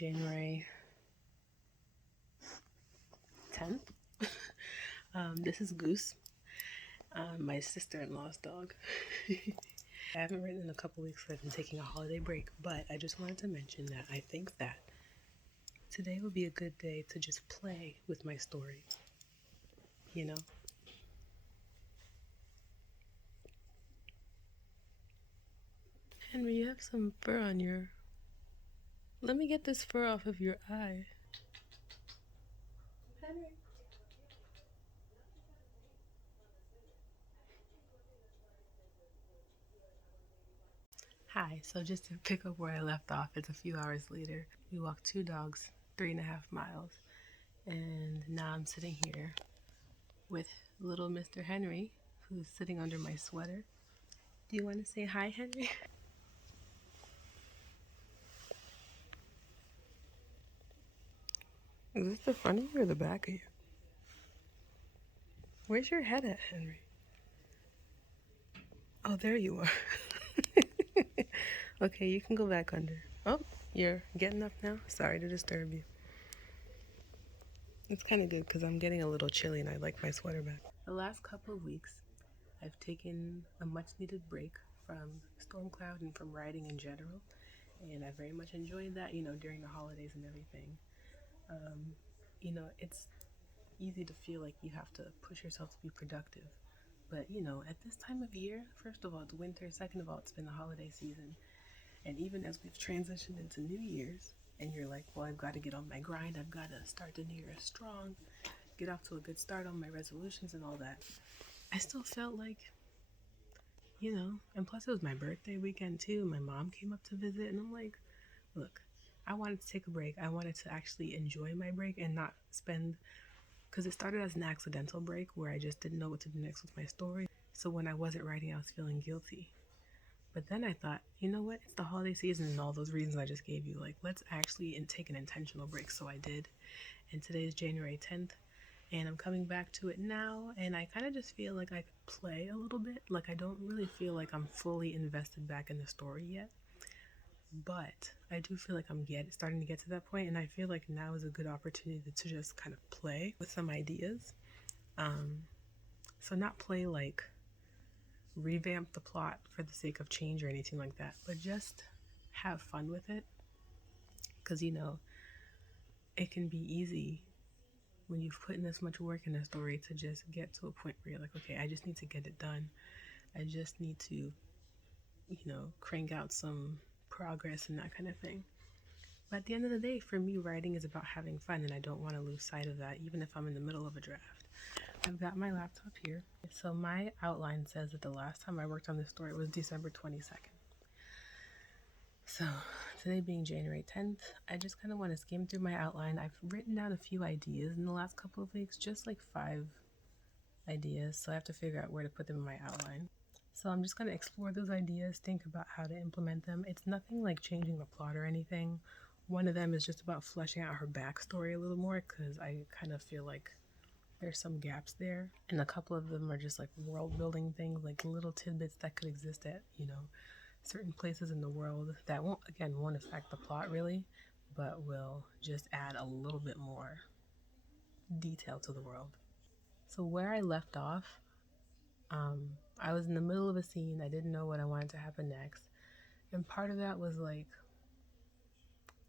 January 10th. This is Goose, my sister-in-law's dog. I haven't written in a couple weeks because I've been taking a holiday break, but I just wanted to mention that I think that today would be a good day to just play with my story, you know? Henry, you have some fur on your... Let me get this fur off of your eye. Henry. Hi, so just to pick up where I left off, it's a few hours later. We walked 2 dogs, 3.5 miles, and now I'm sitting here with little Mr. Henry, who's sitting under my sweater. Do you want to say hi, Henry? Is this the front of you or the back of you? Where's your head at, Henry? Oh, there you are. Okay, you can go back under. Oh, you're getting up now? Sorry to disturb you. It's kind of good because I'm getting a little chilly and I like my sweater back. The last couple of weeks, I've taken a much needed break from Storm Cloud and from writing in general. And I very much enjoyed that, during the holidays and everything. It's easy to feel like you have to push yourself to be productive. But, at this time of year, first of all, it's winter. Second of all, it's been the holiday season. And even as we've transitioned into New Year's, and you're like, well, I've got to get on my grind. I've got to start the new year strong, get off to a good start on my resolutions and all that. I still felt like, and plus it was my birthday weekend too. My mom came up to visit, and I'm like, look, I wanted to take a break. I wanted to actually enjoy my break and not spend, because it started as an accidental break where I just didn't know what to do next with my story. So when I wasn't writing, I was feeling guilty. But then I thought, you know what? It's the holiday season and all those reasons I just gave you. Like, let's actually take an intentional break. So I did. And today is January 10th. And I'm coming back to it now. And I kind of just feel like I could play a little bit. Like, I don't really feel like I'm fully invested back in the story yet. But I do feel like I'm starting to get to that point. And I feel like now is a good opportunity to just kind of play with some ideas. So not play like revamp the plot for the sake of change or anything like that, but just have fun with it, because it can be easy when you've put in this much work in a story to just get to a point where you're like, okay, I just need to get it done. I just need to crank out some progress and that kind of thing. But at the end of the day, for me, writing is about having fun, and I don't want to lose sight of that, even if I'm in the middle of a draft. I've got my laptop here. So my outline says that the last time I worked on this story was December 22nd. So today being January 10th, I just kind of want to skim through my outline. I've written down a few ideas in the last couple of weeks, just like 5 ideas. So I have to figure out where to put them in my outline. So I'm just going to explore those ideas, think about how to implement them. It's nothing like changing the plot or anything. One of them is just about fleshing out her backstory a little more, because I kind of feel like there's some gaps there, and a couple of them are just like world building things, like little tidbits that could exist at certain places in the world that won't affect the plot really, but will just add a little bit more detail to the world. So where I left off, I was in the middle of a scene. I didn't know what I wanted to happen next, and part of that was like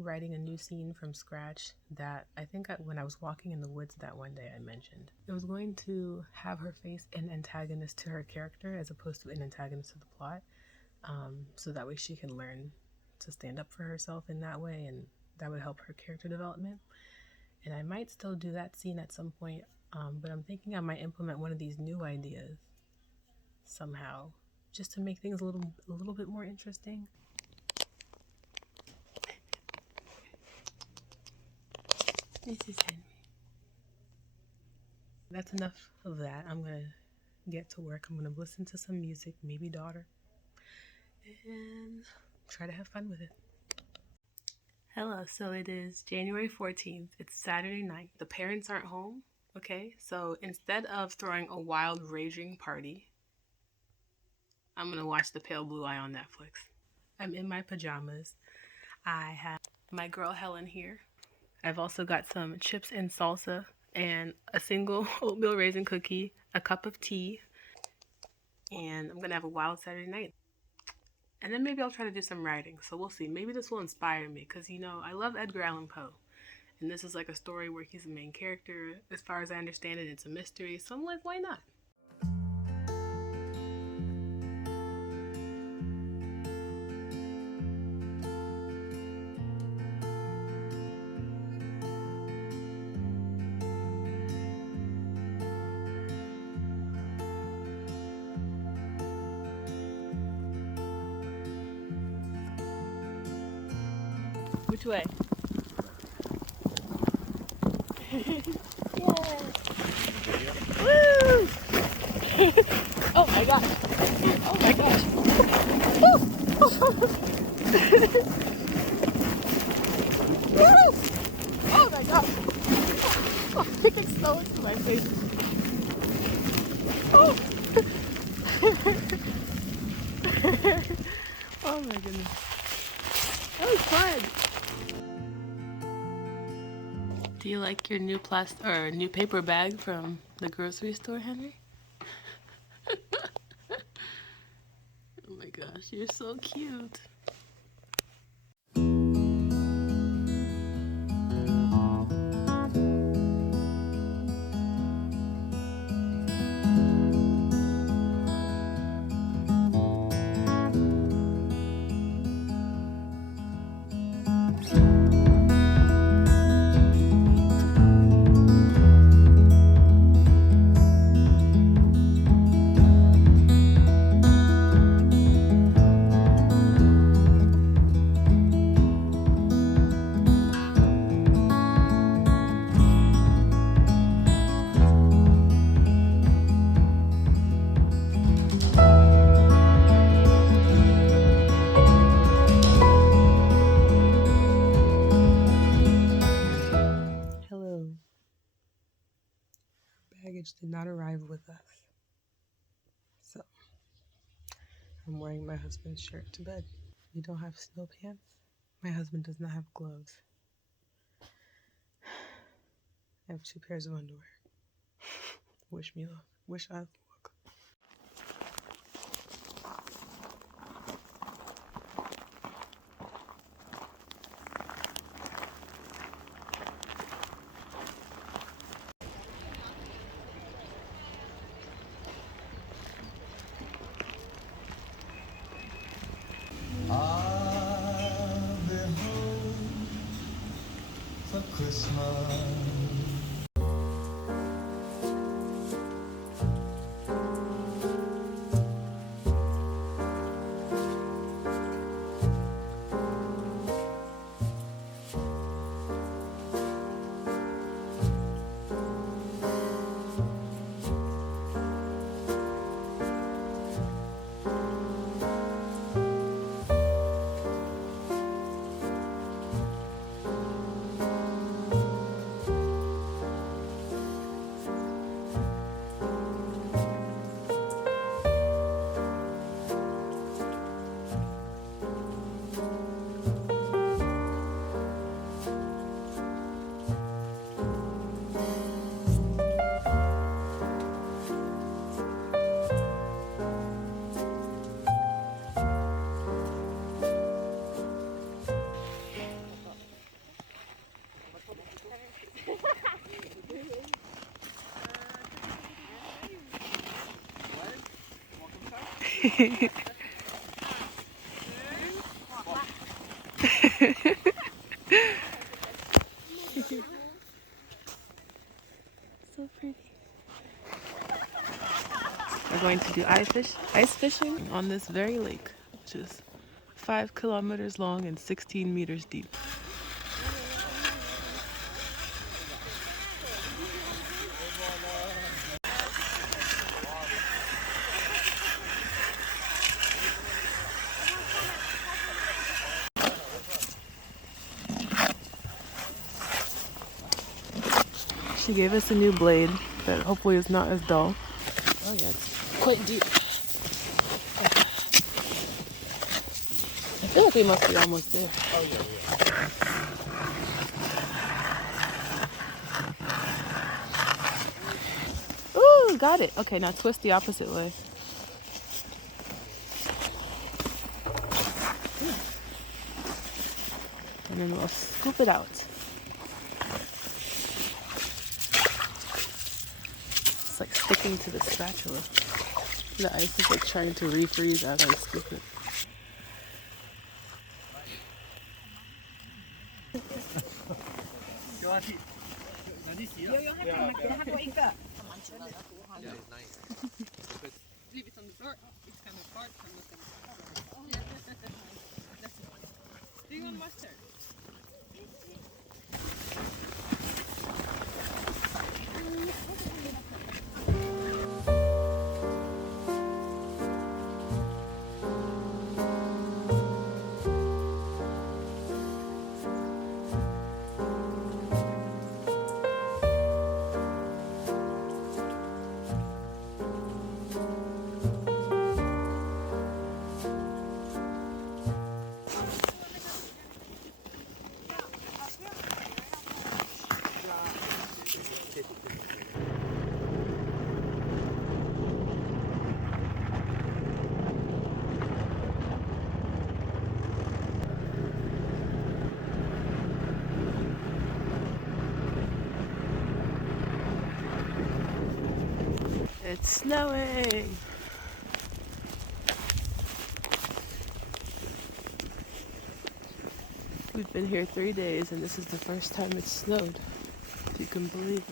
writing a new scene from scratch that I think when I was walking in the woods that one day I mentioned. It was going to have her face an antagonist to her character as opposed to an antagonist to the plot, so that way she can learn to stand up for herself in that way, and that would help her character development. And I might still do that scene at some point, but I'm thinking I might implement one of these new ideas somehow, just to make things a little bit more interesting. This is Henry. That's enough of that. I'm gonna get to work. I'm gonna listen to some music, maybe daughter, and try to have fun with it. Hello, so it is January 14th. It's Saturday night. The parents aren't home, okay? So instead of throwing a wild, raging party, I'm gonna watch The Pale Blue Eye on Netflix. I'm in my pajamas. I have my girl Helen here. I've also got some chips and salsa and a single oatmeal raisin cookie, a cup of tea, and I'm gonna have a wild Saturday night. And then maybe I'll try to do some writing, so we'll see. Maybe this will inspire me, because you know, I love Edgar Allan Poe. And this is like a story where he's the main character. As far as I understand it, it's a mystery, so I'm like, why not? Which way? Yeah. Woo! Oh my gosh. Oh my gosh. Oh my gosh. Oh, it gets so into my face. Oh. Oh my goodness. That was fun. Do you like your new new paper bag from the grocery store, Henry? Oh my gosh, you're so cute. Hello. Baggage did not arrive with us. So, I'm wearing my husband's shirt to bed. We don't have snow pants. My husband does not have gloves. I have 2 pairs of underwear. Wish me luck. Wish us luck. I'll be home for Christmas. So pretty. We're going to do ice fishing on this very lake, which is 5 kilometers long and 16 meters deep. She gave us a new blade that hopefully is not as dull. Oh, that's quite deep. I feel like we must be almost there. Oh, yeah. you got it. Okay, now twist the opposite way. And then we'll scoop it out. It's like sticking to the spatula. The ice is like trying to refreeze as I scoop it. Leave it on the floor. It's kind of hard from the Do you want mustard? It's snowing! We've been here 3 days and this is the first time it's snowed, if you can believe it.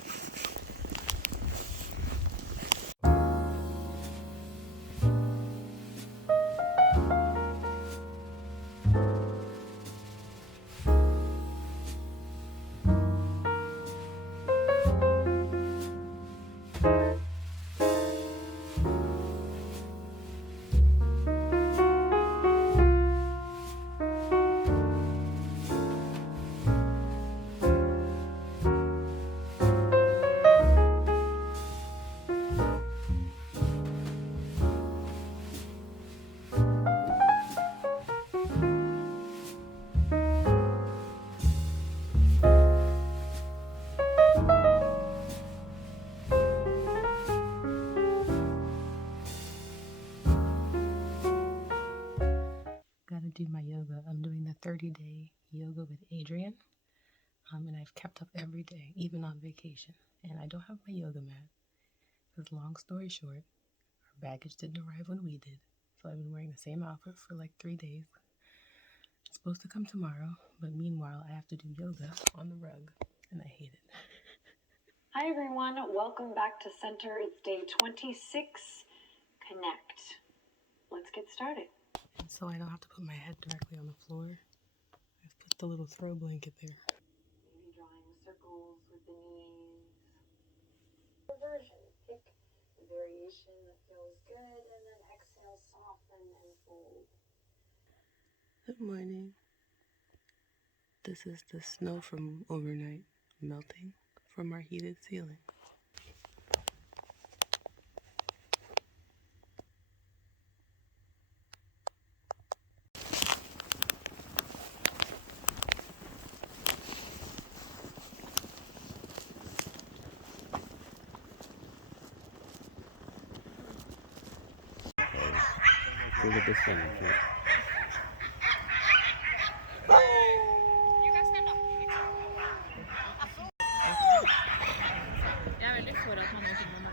Gotta do my yoga. I'm doing the 30-day yoga with Adrian. And I've kept up every day, even on vacation. And I don't have my yoga mat. Because long story short, our baggage didn't arrive when we did. So I've been wearing the same outfit for like 3 days. It's supposed to come tomorrow, but meanwhile I have to do yoga on the rug. And I hate it. Hi everyone, welcome back to Center. It's day 26. Connect. Let's get started. And so I don't have to put my head directly on the floor. I've put the little throw blanket there. Maybe drawing circles with the knees. Version. Pick the variation that feels good and then exhale, soften and fold. Good morning. This is the snow from overnight melting from our heated ceiling. Look at the sun. Jag är väldigt för att man har sin mamma.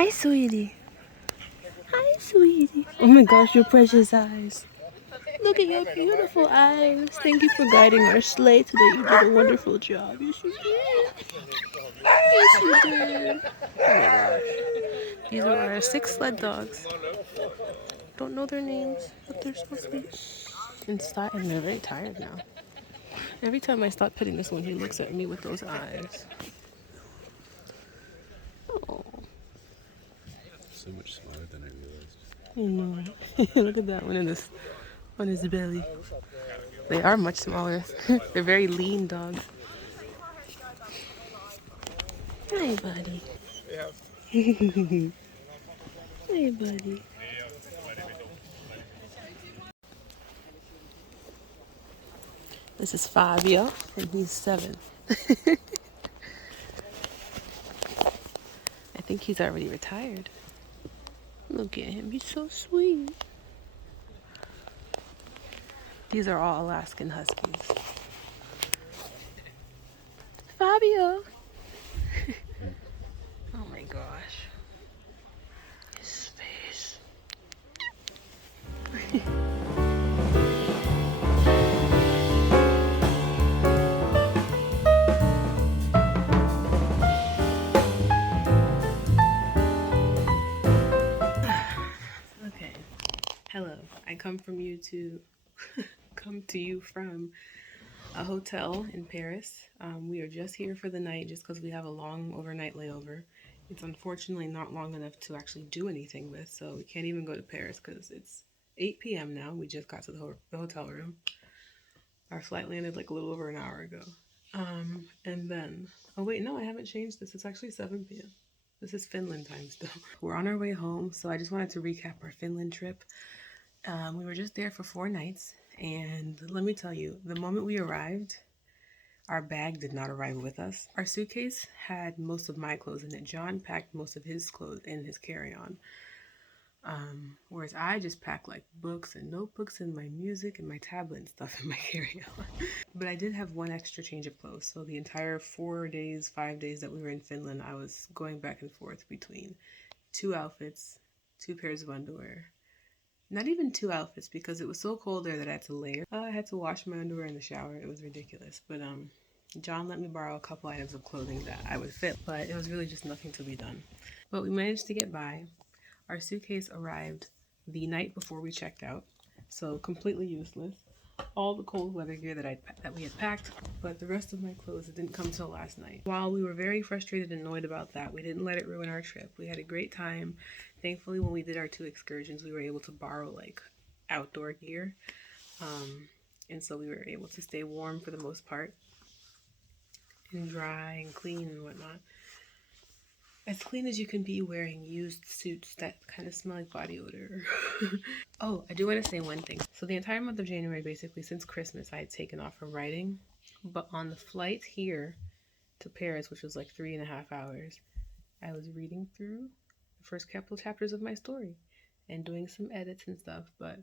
Hi, sweetie. Hi, sweetie. Oh my gosh, your precious eyes. Look at your beautiful eyes. Thank you for guiding our sleigh today. You did a wonderful job. Yes, you did. Yes, you did. Oh my gosh. These are our 6 sled dogs. Don't know their names, but they're so sweet. And they're very tired now. Every time I stop petting this one, he looks at me with those eyes. Oh, So much smaller than I realized. I know. Look at that one on his belly. They are much smaller. They're very lean dogs. Hi, buddy. Hey, buddy. This is Fabio, and he's 7. I think he's already retired. Look at him. He's so sweet. These are all Alaskan Huskies. Fabio. Oh my gosh. His face. Okay. Hello. I come to you from a hotel in Paris. We are just here for the night just because we have a long overnight layover. It's unfortunately not long enough to actually do anything with, so we can't even go to Paris because it's 8 p.m. now. We just got to the hotel room. Our flight landed like a little over an hour ago. And then, oh wait, no, I haven't changed this. It's actually 7 p.m. This is Finland time still. We're on our way home, so I just wanted to recap our Finland trip. We were just there for 4 nights, and let me tell you, the moment we arrived, our bag did not arrive with us. Our suitcase had most of my clothes in it. John packed most of his clothes in his carry-on. Whereas I just packed like books and notebooks and my music and my tablet and stuff in my carry-on. But I did have one extra change of clothes. So the entire 4 days, 5 days that we were in Finland, I was going back and forth between 2 outfits, 2 pairs of underwear. Not even 2 outfits because it was so cold there that I had to layer. I had to wash my underwear in the shower. It was ridiculous. But John let me borrow a couple items of clothing that I would fit, but it was really just nothing to be done. But we managed to get by. Our suitcase arrived the night before we checked out, so completely useless. All the cold weather gear that we had packed, but the rest of my clothes didn't come till last night. While we were very frustrated and annoyed about that, we didn't let it ruin our trip. We had a great time. Thankfully, when we did our 2 excursions, we were able to borrow like outdoor gear, and so we were able to stay warm for the most part and dry and clean and whatnot. As clean as you can be wearing used suits that kind of smell like body odor. Oh, I do want to say one thing. So the entire month of January, basically since Christmas, I had taken off from writing. But on the flight here to Paris, which was like 3.5 hours, I was reading through the first couple of chapters of my story and doing some edits and stuff. But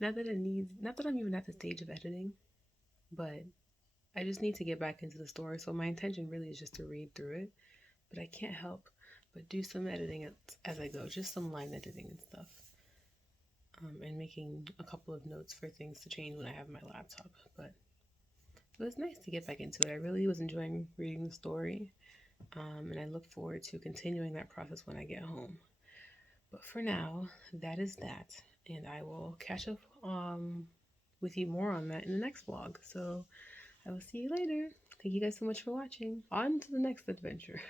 not that I'm even at the stage of editing, but I just need to get back into the story. So my intention really is just to read through it. But I can't help but do some editing as I go, just some line editing and stuff. And making a couple of notes for things to change when I have my laptop. But it was nice to get back into it. I really was enjoying reading the story, and I look forward to continuing that process when I get home. But for now, that is that, and I will catch up with you more on that in the next vlog. So I will see you later. Thank you guys so much for watching. On to the next adventure.